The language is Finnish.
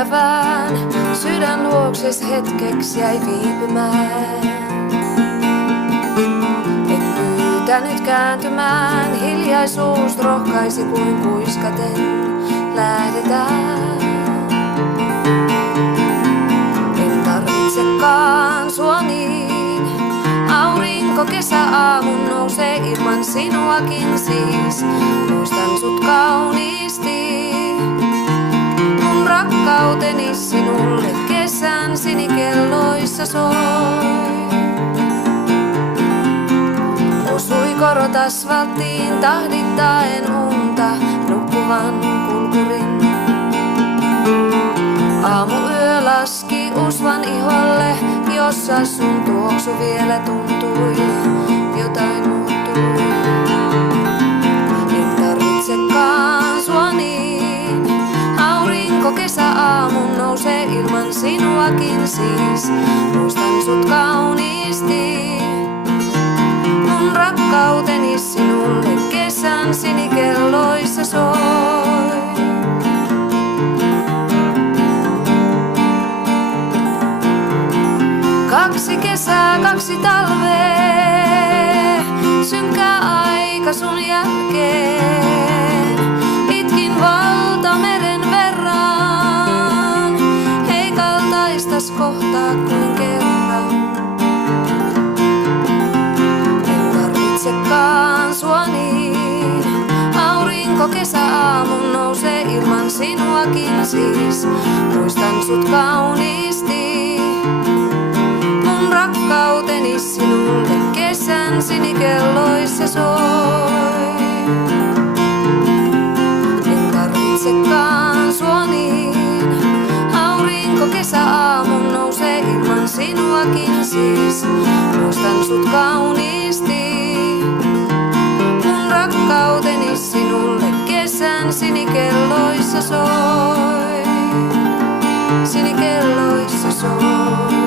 ystävään, sydän luokses hetkeksi jäi viipymään. Et pyytänyt kääntymään, hiljaisuus rohkaisi kuin kuiskaten lähdetään. En tarvitsekaan sua niin, aurinko kesäaamun nousee ilman sinuakin siis. Muistan sut kauniisti, mun rakkauteni sinulle kesän sinikelloissa soi. Osui korot asfalttiin tahdittaen unta nukkuvan kulkurin. Aamuyö laski usvan iholle, jossa sun tuoksu vielä tuntui, jotain muuttui. En tarvitsekaan sua niin, aurinko kesäaamun nousee ilman sinuakin siis. Muistan sut kauniisti, mun rakkauteni sinulle kesän sinikelloissa soi. Kaksi kesää, kaksi talvea, synkkä aika sun jälkeen. Itkin valtameren verran, ei kaltaistas kohtaa kuin kerran. En tarvitsekaan sua niin, aurinko kesäaamun nousee ilman sinuakin siis. Muistan sut kauniisti, rakkauteni sinulle kesän sinikelloissa soi. En tarvitsekaan sua niin, aurinko kesäaamun nousee ilman sinuakin siis. Muistan sut kauniisti, mun rakkauteni sinulle kesän sinikelloissa soi. Sinikelloissa soi.